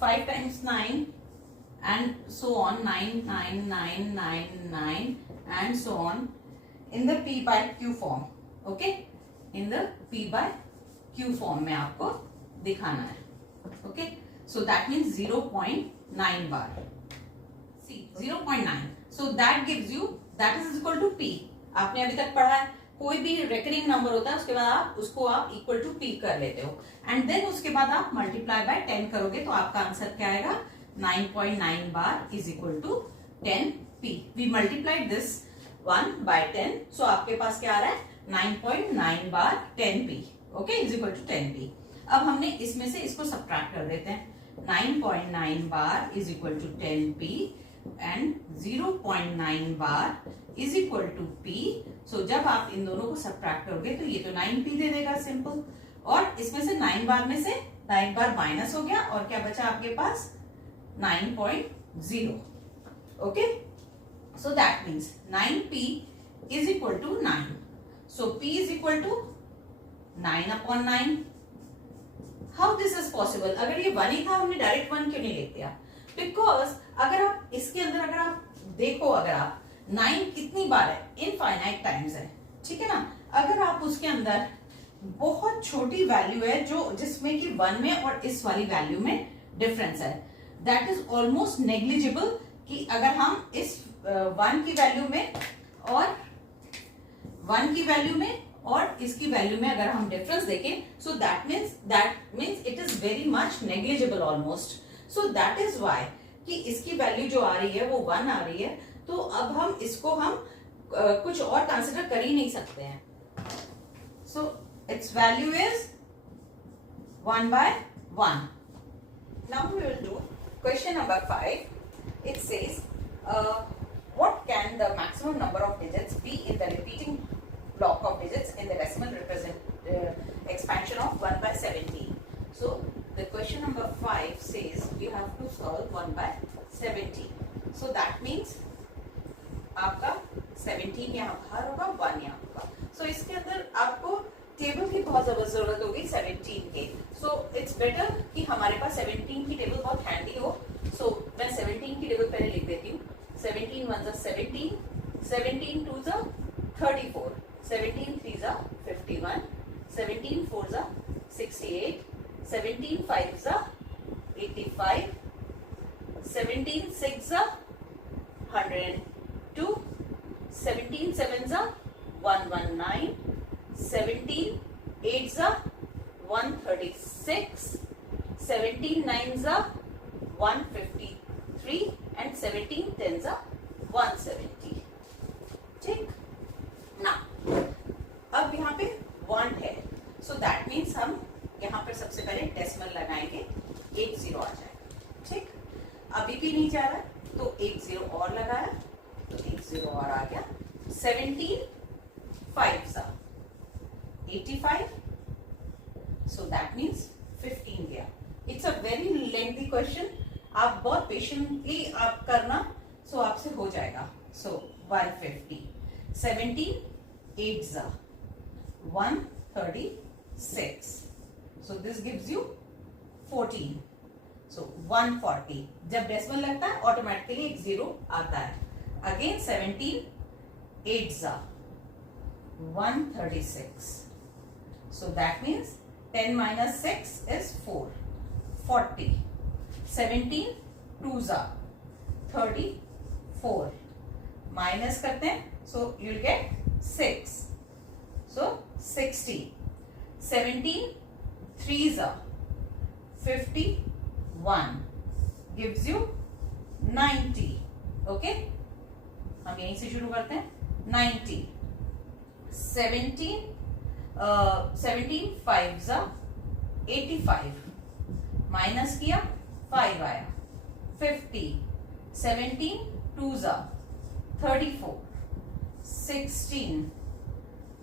5 times 9 and so on, 9 9 9 9 9 and so on in the p by q form. Okay, in the p by q form में आपको दिखाना है. Okay, so that means 0.9 bar. See, 0.9. So that gives you, that is equal to p. आपने अभी तक पढ़ा है, कोई भी रेकरिंग नंबर होता है उसके बाद आप उसको आप इक्वल टू पी कर लेते हो एंड देन उसके बाद आप मल्टीप्लाई बाय 10 करोगे तो आपका आंसर क्या आएगा, 9.9 bar is equal to 10 p. We multiplied this 1 by 10, so आपके पास क्या आ रहा है, 9.9 bar 10 p. Okay, is equal to 10 p. अब हमने इसमें से इसको सब्ट्रैक्ट कर देते हैं. 9.9 bar is equal to 10 P and 0.9 bar is equal to P. So जब आप इन दोनों को सब्ट्रैक्ट करोगे तो ये तो 9 पी दे देगा सिंपल, और इसमें से 9 बार में से 9 बार माइनस हो गया और क्या बचा आपके पास, 9.0. Okay, so that means 9p is equal to 9. So p is equal to 9/9. How this is possible? अगर ये 1 ही था हमने डायरेक्ट 1 क्यों नहीं लिख दिया? बिकॉज अगर आप इसके अंदर अगर आप देखो, अगर आप 9 कितनी बार है, इनफाइनाइट टाइम्स है, ठीक है ना. अगर आप उसके अंदर बहुत छोटी वैल्यू है जो जिसमें कि 1 में और इस वाली वैल्यू में डिफरेंस है, दैट इज ऑलमोस्ट नेग्लिजिबल. कि अगर हम इस 1 की वैल्यू में और 1 की वैल्यू में और इसकी वैल्यू में अगर हम डिफरेंस देखें, so that means it is very much negligible almost. So that is why कि इसकी वैल्यू जो आ रही है वो 1 आ रही है, तो अब हम इसको हम कुछ और कंसिडर कर ही नहीं सकते हैं. So its value is 1/1. Now we will do question number 5. It says what can the maximum number of digits be in the repeating block of digits in the decimal expansion of 1/17. So the question number 5 says we have to solve 1/17. So that means आपका 17 यहाँ बाहर होगा, 1 यहाँ होगा. So इसके अंदर आपको table की बहुत जरूरत होगी 17 के. So it's better कि हमारे पास 17 की टेबल बहुत हैंडी हो. So मैं 17 की टेबल पहले लिख देती हूँ. 17 1s are 17, 17 2s are 34, 17 3s are 51, 17 4s are 68, 17 5s are 85, 17 6s are 102, 17 7s are 119, 17 8s are 136, 17 9s are 153 and 17 10s are 170. ठीक ना. अब यहाँ पे 1 है, सो दैट मीन्स हम यहाँ पर सबसे पहले डेसिमल लगाएंगे, 1 0 आ जाएगा. ठीक, अभी भी नहीं जा रहा तो 1 0 और लगाया तो 1 0 और आ गया. 17 5s are 85, so that means 15 गया. It's a very lengthy question, आप बहुत पेशेंटली आप करना, सो आपसे हो जाएगा. सो 150, 17 8s are 136, so this gives you 14. so 140. जब डेसिमल लगता है ऑटोमेटिकली एक 0 आता है. Again 17 8s are 136, so that means 10 minus 6 is 4, 40. 17 2s are 34, minus करते हैं, so you'll get 6, so 60. 17 3s are 51, gives you 90. okay, हम यहीं से शुरू करते हैं. 90. 17 5s are 85, माइनस किया 5 आया. 50. 17 2s are 34, 16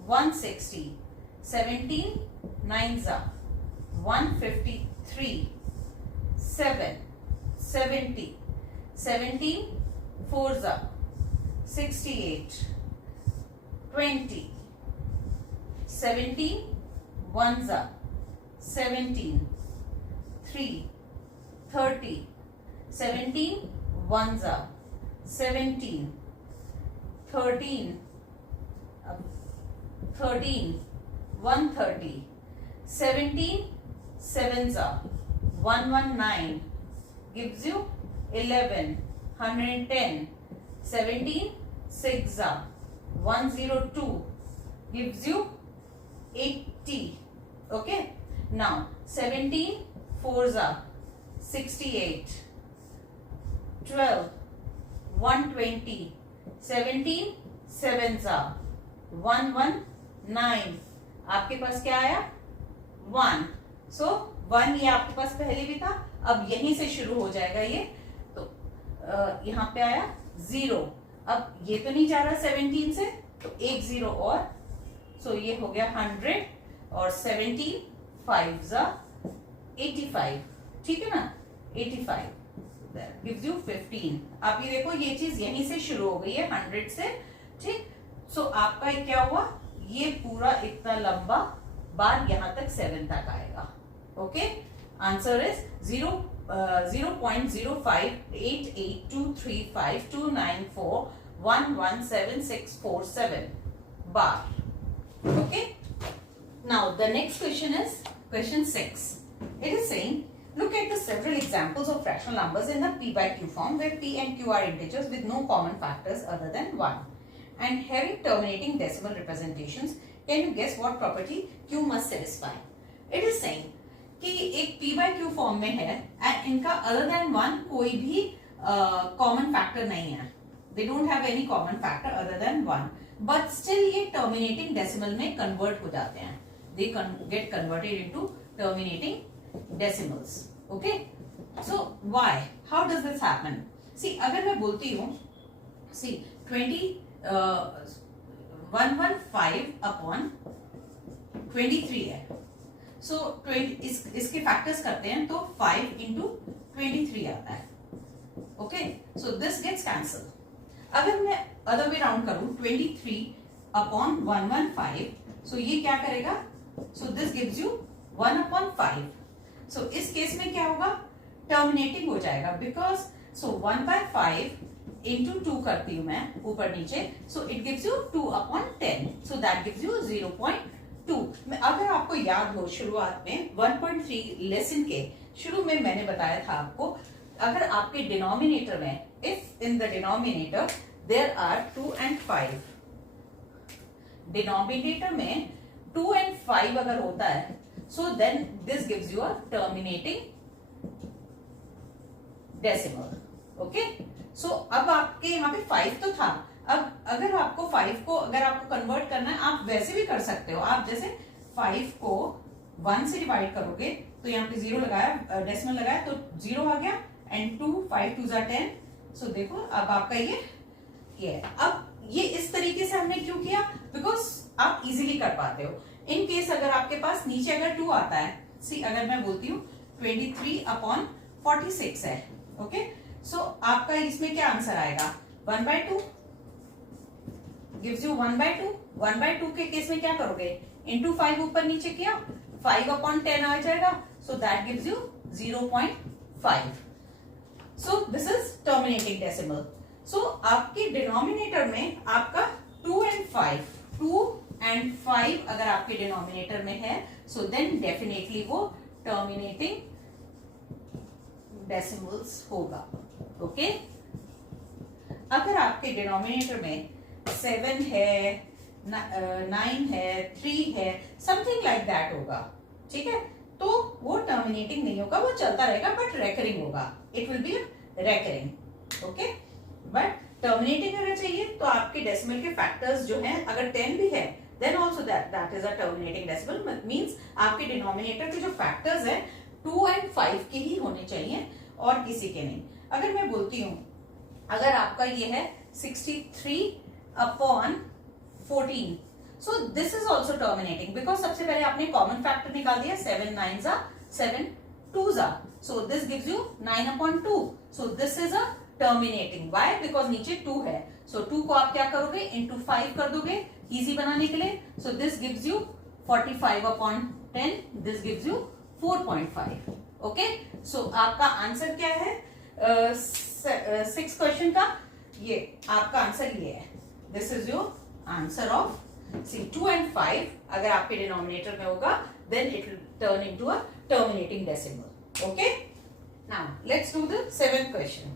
160, 17 9s are 153, 7 70, 17 4s are 68, 20, 17 1s are 17, 3 30, 17 ones are 17, 13, 13, 130, 17 sevens are 119, gives you 11, 110, 17 six are 102, gives you 80. Okay, now 17 fours are 68, 12, 120, 17 sevens are 119. आपके पास क्या आया 1. सो 1 ये आपके पास पहले भी था, अब यहीं से शुरू हो जाएगा ये, तो यहाँ पे आया 0. अब ये तो नहीं जा रहा 17 से, तो एक 0 और, सो ये हो गया 100 और 17 5s are 85. ठीक है ना, 85 गिव्स यू 15. आप ये देखो ये चीज यहीं से शुरू हो गई है 100 से. ठीक, सो आपका क्या हुआ, ये पूरा इतना लंबा बार यहां तक 7 तक आएगा. Okay, answer is 0.058823529411767 bar. Okay, now the next question is question 6. It is saying, look at the several examples of fractional numbers in the p by q form where p and q are integers with no common factors other than 1 and having terminating decimal representations. Can you guess what property q must satisfy? It is saying कि एक p by q form में है and इनका other than 1 कोई भी common factor नहीं है. They don't have any common factor other than 1. But still ये terminating decimal में convert हो जाते हैं. They get converted into terminating decimals. Okay? So why? How does this happen? See, अगर मैं बोलती हूँ, see 115 upon 23 है. So 20 इसके फैक्टर्स करते हैं तो 5 into 23 आता है. Okay? So this gets cancelled. अगर मैं अदर वे राउंड करूं 23 upon 115, so ये क्या करेगा, so this gives you 1 upon 5. So इस केस में क्या होगा, टर्मिनेटिंग हो जाएगा बिकॉज सो 1/5 into 2 करती हूं मैं ऊपर नीचे, so it gives you 2 upon 10, so that gives you 0.2. अगर आपको याद हो शुरुआत में 1.3 लेसन के शुरू में मैंने बताया था आपको, अगर आपके डिनोमिनेटर में if in the denominator there are 2 and 5, denominator में 2 and 5 अगर होता है, so then this gives you a terminating decimal. Okay, so अब आपके यहाँ पे 5 तो था, अब अगर आपको 5 को अगर आपको कन्वर्ट करना है आप वैसे भी कर सकते हो. आप जैसे 5 को 1 से डिवाइड करोगे तो यहाँ पे 0 लगाया, डेसिमल लगाया तो 0 आ गया एंड 2 5 2 are 10. सो देखो अब आपका ये है. अब ये इस तरीके से हमने क्यों किया, बिकॉज आप इजीली कर पाते हो. इन केस अगर आपके पास नीचे अगर 2 आता है, सी अगर मैं बोलती हूँ 23 upon 46 है. ओके, सो आपका इसमें क्या आंसर आएगा, 1/2 गिव्स यू 1/2. 1/2 के केस में क्या करोगे, इंटू 5 ऊपर नीचे किया, 5 upon 10 आ जाएगा, so that gives you 0.5. So this is terminating decimal. So आपके डिनोमिनेटर में आपका 2 and 5 अगर आपके डिनोमिनेटर में है, so then definitely वो terminating decimals होगा. Okay? अगर आपके डिनोमिनेटर में 7 है, 9 है, 3 है, something like that होगा. ठीक है, तो वो टर्मिनेटिंग नहीं होगा, वो चलता रहेगा बट रेकरिंग होगा. It will be recurring. Okay, but terminating अगर चाहिए तो आपके डेसिमल के फैक्टर्स जो हैं, अगर 10 भी है then also that is a terminating decimal. Means आपके डिनोमिनेटर के जो फैक्टर्स हैं 2 and 5 के ही होने चाहिए और किसी के नहीं. अगर मैं बोलती हूं, अगर आपका ये है 63 upon 14, so this is also terminating because सबसे पहले आपने कॉमन फैक्टर निकाल दिया, 7 9s are 7 2s are, so this gives you 9 upon 2, so this is a terminating. Why? Because नीचे 2 है, so 2 को आप क्या करोगे, into 5 कर दोगे इजी बनाने के लिए, so this gives you 45 upon 10, this gives you 4.5. Okay, सो आपका आंसर क्या है 6 क्वेश्चन का? ये आपका आंसर ये है, this is your answer of C 2 and 5. अगर आपके डिनोमिनेटर में होगा then it will turn into a terminating decimal. Okay, now let's do the 7th question.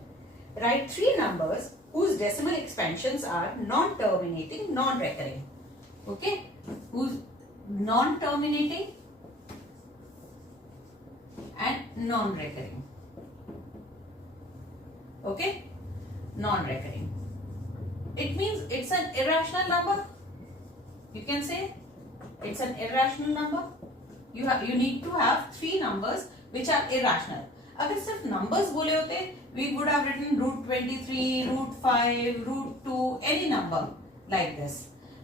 Write 3 numbers whose decimal expansions are non-terminating, non-recurring. Okay, whose non-terminating and non-recurring. Okay, non-recurring. It means it's an irrational number. You can say it's an irrational number. You need to have 3 numbers which are irrational. अगर सिर्फ numbers बोले होते we would have written √23, √5, √2, any number like this.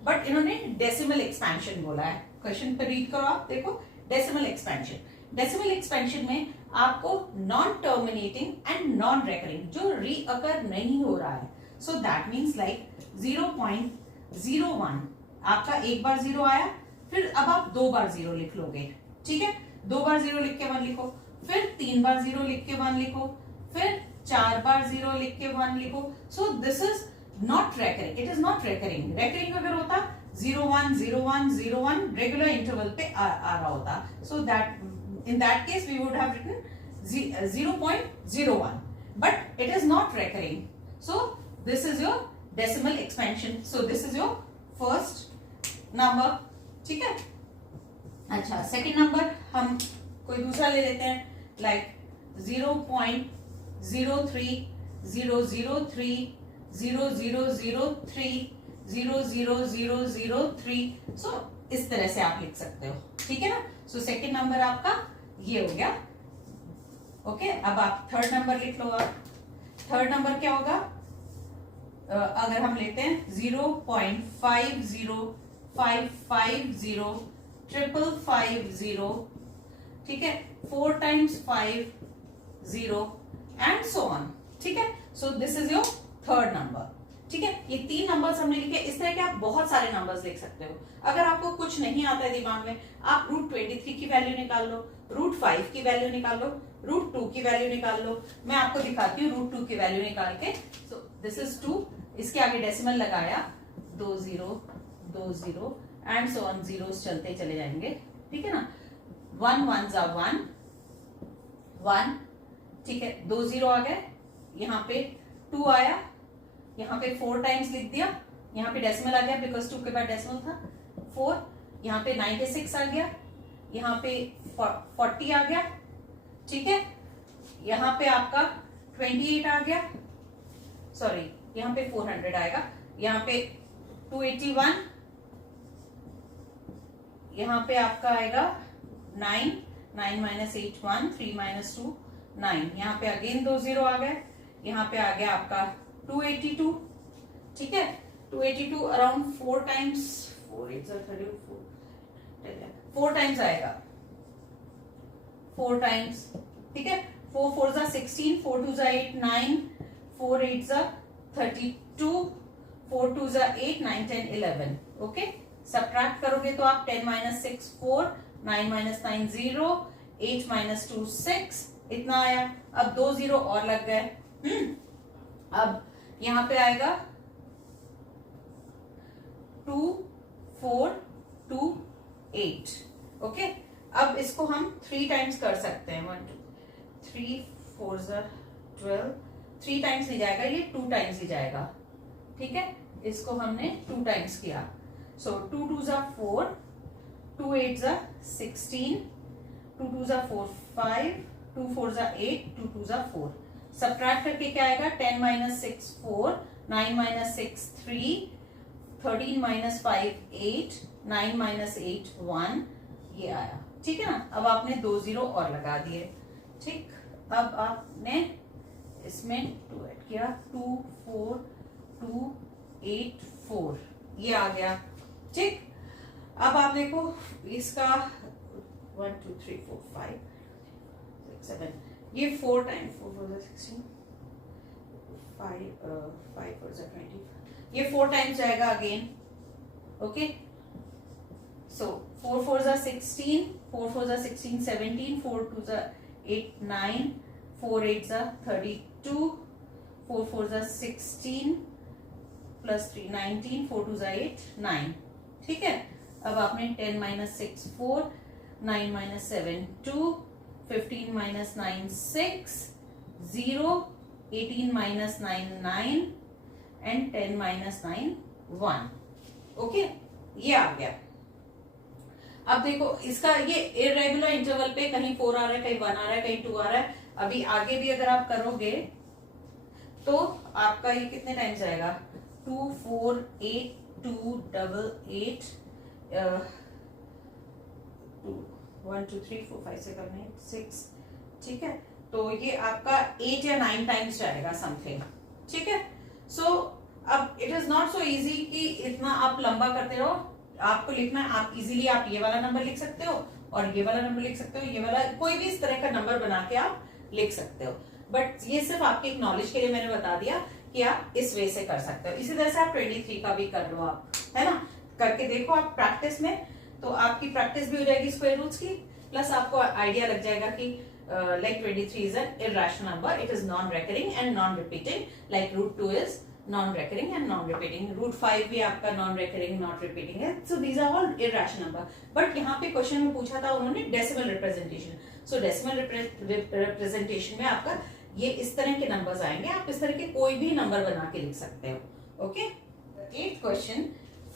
But इन्होंने decimal expansion बोला है. Question पे read करो आप, देखो decimal expansion. Decimal expansion में आपको non-terminating and non-recurring जो reoccur नहीं हो रहा है. So that means like 0.01 आपका एक बार 0 आया, फिर अब आप 2 बार 0 लिख लोगे. ठीक है, 2 बार 0 लिख के 1 लिखो, फिर 3 बार 0 लिख के 1 लिखो, फिर 4 बार 0 लिख के 1 लिखो. सो this is not recurring, it is not recurring. Recurring अगर होता 01 01 01 रेगुलर इंटरवल पे आ रहा होता, so that in that case we would have written 0.01, but it is not recurring. So this is your decimal expansion. So this is your first number. ठीक है, अच्छा second number हम कोई दूसरा ले लेते हैं, लाइक 0.03 003 0003 00003. सो इस तरह से आप लिख सकते हो. ठीक है ना. सो सेकंड नंबर आपका ये हो गया. ओके, अब आप थर्ड नंबर लिख लो. आप थर्ड नंबर क्या होगा? अगर हम लेते हैं 0.50550 ठीक है, 4 times 5 0 एंड सो ऑन. ठीक है, सो this is your third number. ठीक है, ये 3 नंबर्स हमने लिखे. इस तरह के आप बहुत सारे नंबर्स लिख सकते हो. अगर आपको कुछ नहीं आता है दिमाग में, आप √23 की वैल्यू निकाल लो, √5 की वैल्यू निकाल लो, √2 की वैल्यू निकाल लो. मैं आपको दिखाती हूँ √2 की वैल्यू निकाल के. सो दिस इज 2, इसके आगे डेसिमल लगाया, 2 0 2 0 एंड सो ऑन, जीरोस चलते चले जाएंगे. ठीक है ना. 1 1 1 1. ठीक है, 2 0 आ गए, यहाँ पे 2 आया, यहाँ पे 4 टाइम्स लिख दिया, यहाँ पे डेसिमल आ गया बिकॉज 2 के बाद डेसिमल था. 4, यहाँ पे 96 आ गया, यहाँ पे 40 आ गया. ठीक है, यहाँ पे आपका 28 आ गया, सॉरी यहाँ पे 400 आएगा, यहाँ पे 281, यहाँ पे आपका आएगा 9 9 - 8 1 3 - 2 9. यहाँ पे अगेन 2 0 आ गए, यहाँ पे आ गया आपका 282. ठीक है, 282 अराउंड 4 टाइम्स, 4 टाइम्स आएगा, 4 टाइम्स. ठीक है, 4 4 16, 4 2 8 9, 4 8 32, 4 2 8 9 10 11. ओके, सब्ट्रैक्ट करोगे तो आप 10 - 6 4, 9 - 9 0, 8 - 2 6 इतना आया. अब 2 0 और लग गए. अब यहां पे आएगा 2 4 2 8. ओके, अब इसको हम 3 टाइम्स कर सकते हैं. 1 2 3 4 12, 3 टाइम्स नहीं जाएगा, ये 2 टाइम्स ही जाएगा. ठीक है, इसको हमने 2 टाइम्स किया. सो 2 2 4, 2 8 16, 2 2 4 5, 2 4 8, 2 2 4. सब्ट्रैक्ट करके क्या आएगा? 10 - 6 4, 9 - 6 3, 13 - 5 8, 9 - 8 1. ये आया. ठीक है ना. अब आपने 2 0 और लगा दिए. ठीक, अब आपने इसमें 2 ऐड किया, 2 4 2 8 4 ये आ गया. ठीक, अब आप देखो इसका 1 2 3 4 5 6 7, ये 4 टाइम्स 4 4 16, 5 5 4 20, ये 4 टाइम्स जाएगा अगेन. ओके, सो 4 4 16, 4 4 16 17, 4 2 8 9, 4 8 जा 32, 4 4 जा 16 प्लस 3 19, 4 2 जा 8 9। ठीक है, अब आपने 10 minus 6 4, 9 minus 7 2, 15 minus 9 6, 0, 18 minus 9 9 and 10 minus 9 1। Okay, ये आ गया। अब देखो इसका ये इरेगुलर इंटरवल पे कहीं 4 आ रहा है, कहीं 1 आ रहा है, कहीं 2 आ रहा है। अभी आगे भी अगर आप करोगे तो आपका ये कितने टाइम जाएगा, 2 4 8 2 8 8 1 2 3 4 5 6 ठीक है, तो ये आपका 8 या 9 टाइम्स जाएगा समथिंग। ठीक है, सो अब it is not so easy कि इतना आप लंबा करते रहो। आपको लिखना है, आप इजीली आप ये वाला नंबर लिख सकते हो और ये वाला नंबर लिख सकते हो, ये वाला कोई भी इस तरह का नंबर बना के आप लिख सकते हो। बट ये सिर्फ आपके एक नॉलेज के लिए मैंने बता दिया कि आप इस वे से कर सकते हो। इसी तरह से आप 23 का भी कर लो, आप है ना, करके देखो आप प्रैक्टिस में, तो आपकी प्रैक्टिस भी हो जाएगी स्क्वायर रूट्स की, प्लस आपको आइडिया लग जाएगा कि like 23 is an irrational number, it is non-recurring and non-repeating, like root 2 is non-recurring and non-repeating, root 5 भी आपका non-recurring not repeating है। so these are all irrational number। but यहाँ पे क्वेश्चन में पूछा था उन्होंने decimal representation, so decimal representation में आपका ये इस तरह के नंबर्स आएंगे, आप इस तरह के कोई भी नंबर बना के लिख सकते हो। Okay, 8th question,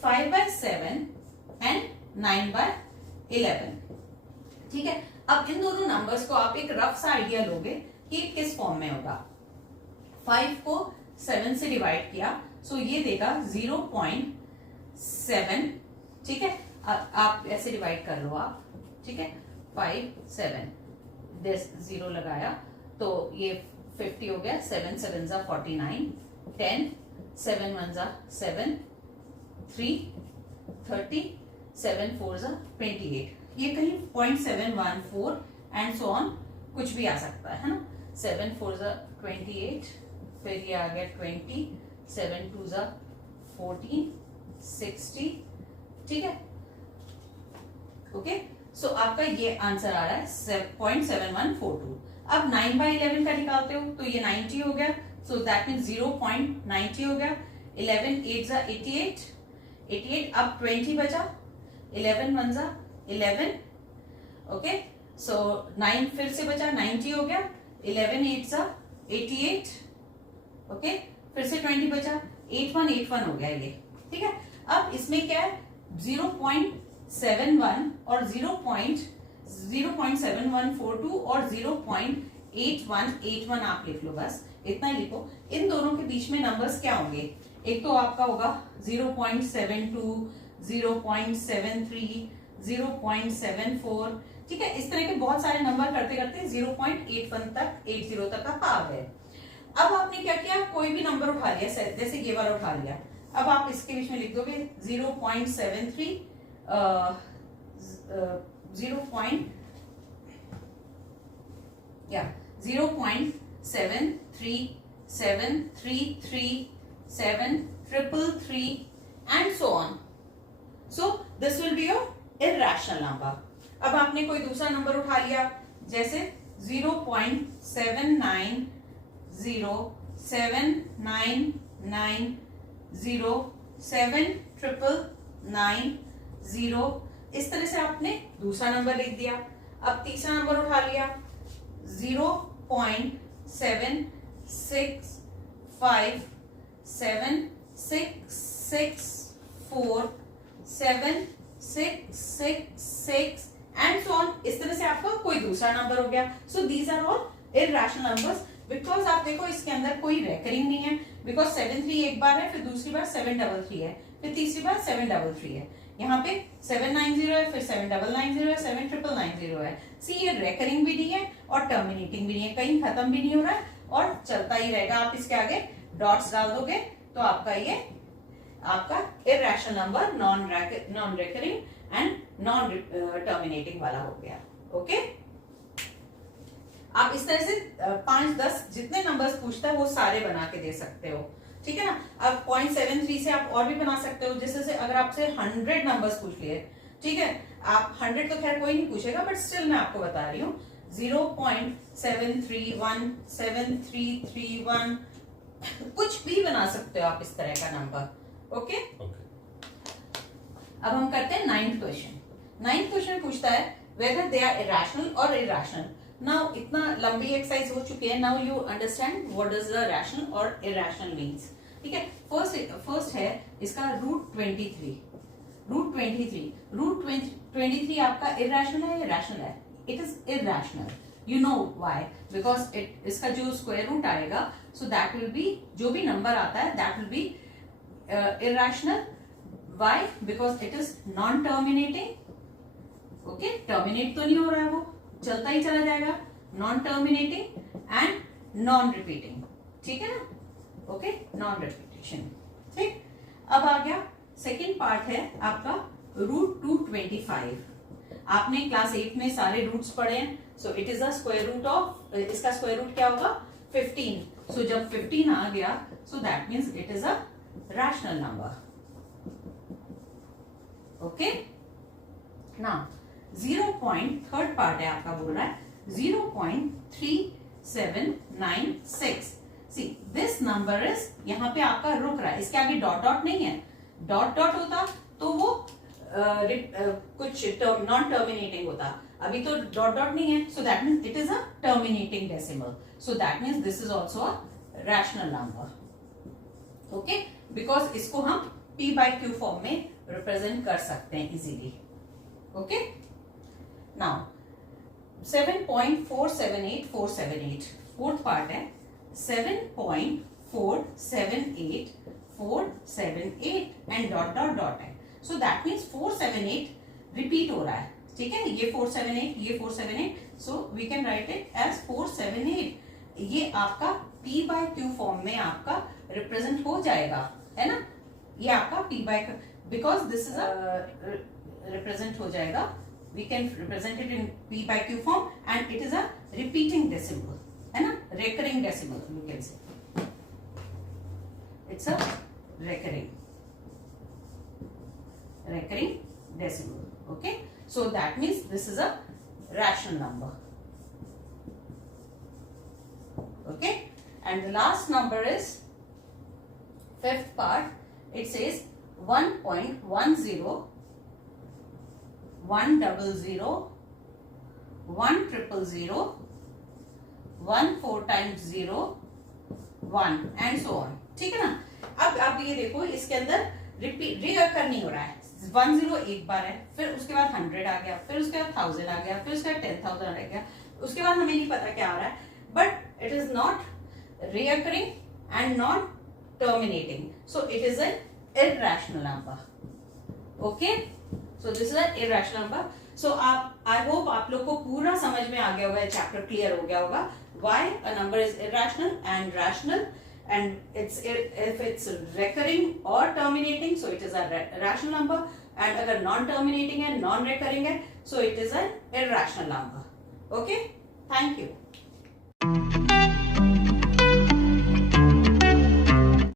5/7 and 9/11। ठीक है, अब इन दोनों नंबर्स को आप एक रफ सा आइडिया लोगे कि किस फॉर्म में होगा। 5 को 7 से डिवाइड किया, सो ये देगा 0.7। ठीक है, आप ऐसे डिवाइड कर लो आप। ठीक है, 5 7 0 लगाया तो ये 50 हो गया, 7 7 जा 49, 10 7 1 जा 7, 3 30, 7 4 जा 28। ये कहीं 0.714 एंड सो ऑन कुछ भी आ सकता है ना। 7 4 जा 28, फिर ये आ गया 20, 7 2 जा 14, 60। ठीक है, ओके, सो आपका ये आंसर आ रहा है 0.7142। अब 9/11 का निकालते हो तो ये 90 हो गया, सो दैट मीन 0.90 हो गया। 11 8 जा 88, 88, अब 20 बचा, 11 1 जा 11। ओके, सो 9 फिर से बचा, 90 हो गया, 11 8 जा 88। ओके, फिर से 20 बचा, 8181 हो गया ये। ठीक है, अब इसमें क्या है, 0.71 और 0.7142 और 0.8181 आप लिख लो, बस इतना ही लिखो। इन दोनों के बीच में नंबर्स क्या होंगे, एक तो आपका होगा 0.72, 0.73, 0.74। ठीक है, इस तरह के बहुत सारे नंबर करते करते 0.81 तक 80 तक आप आ गए। अब आपने क्या किया, कोई भी नंबर उठा लिया, जैसे ये वाला उठा लिया, अब आप इसके बीच में लिख दोगे 0.73, 0.73733733 and so on. So this will be your irrational number. अब आपने कोई दूसरा नंबर उठा लिया, जैसे 0.790799079990, इस तरह से आपने दूसरा नंबर लिख दिया। अब तीसरा नंबर उठा लिया 0.7657664766 एंड सो ऑन, इस तरह से आपका कोई दूसरा नंबर हो गया। So these are all irrational numbers, because आप देखो इसके अंदर कोई रेकरिंग नहीं है, बिकॉज 73 एक बार है, फिर दूसरी बार 733 है, फिर तीसरी बार 733 है, यहाँ पे 790 है, फिर 7990 है, 7990 है। सी ये रेकरिंग भी नहीं है और टर्मिनेटिंग भी नहीं है, कहीं खत्म भी नहीं हो रहा है और चलता ही रहेगा। आप इसके आगे डॉट्स डाल दोगे तो आपका ये आपका irrational number non recurring and non terminating वाला हो गया। ओके, आप इस तरह से 5-10 जितने नंबर्स पूछता है वो सारे बना के दे सकते हो। ठीक है ना, अब 0.73 से आप और भी बना सकते हो, जैसे अगर आपसे 100 नंबर्स पूछ लिए, ठीक है, आप 100 तो खैर कोई नहीं पूछेगा, बट स्टिल मैं आपको बता रही हूँ 0.731, 7331, कुछ भी बना सकते हो आप इस तरह का नंबर. ओके. अब हम करते हैं 9th क्वेश्चन. 9th क्वेश्चन पूछता है whether they are irrational or irrational. Now इतना लंबी एक्सरसाइज हो चुकी है. Now you understand what does the rational or irrational means. ठीक है. फर्स्ट है इसका √23. √23 आपका irrational है या rational है? It is irrational. You know why? Because इसका जो स्क्वायर रूट आएगा, so that will be, जो भी नंबर आता है that will be irrational. Why? Because it is non-terminating. Okay, terminate तो नहीं हो रहा है, वो चलता ही चला जाएगा. Non-terminating and non-repeating. ठीक है ना? Okay, non-repetition. ठीक. अब आ गया सेकेंड पार्ट है आपका √225. आपने क्लास 8 में सारे रूट्स पढ़े हैं. So it is the square root of, इसका स्क्वायर रूट क्या होगा? 15. सो जब 15 आ गया, so that means it is a rational number. Okay. Now 0. Part है आपका, बोल रहा है 0.3796. सी दिस नंबर इज, यहाँ पे आपका रुक रहा है, इसके आगे डॉट डॉट नहीं है. डॉट डॉट होता तो वो कुछ नॉन टर्मिनेटिंग होता. अभी तो डॉट डॉट नहीं है, सो that means it is a terminating decimal. So that means this is also a rational number. Okay, because इसको हम p/q फॉर्म में रिप्रेजेंट कर सकते हैं easily. Okay. Now 7.478478. Fourth part है 7.478478 एंड डॉट डॉट डॉट है. सो दैट मीन्स 478 रिपीट हो रहा है. ठीक है, ये 478, ये 478. So we can write it as 478. ये आपका p/q फॉर्म में आपका रिप्रेजेंट हो जाएगा, है ना? ये आपका p/q, because this is a represent हो जाएगा. We can represent it in p/q form and it is a repeating decimal, है ना? Recurring decimal you can say. It's a recurring decimal. Okay, so that means this is a rational number. Okay, and the last number is fifth part. It says 1.10 100 100 1 4 times 0 1 and so on. ठीक है ना? अब आप ये देखो, इसके अंदर recur नहीं हो रहा है. 10 एक बार है, फिर उसके बाद 100 आ गया, फिर उसके बाद 1000 आ गया, फिर उसके बाद 10,000 आ गया, उसके बाद हमें नहीं पता क्या आ रहा है. But it is not recurring and not terminating, so it is an irrational number. Okay, so this is an irrational number. So I hope आप लोग को पूरा समझ में आ गया होगा, चैप्टर क्लियर हो गया होगा why a number is irrational and rational, and if it's recurring or terminating, so it is a rational number, and अगर non terminating है, non recurring है, so it is an irrational number. Okay, thank you.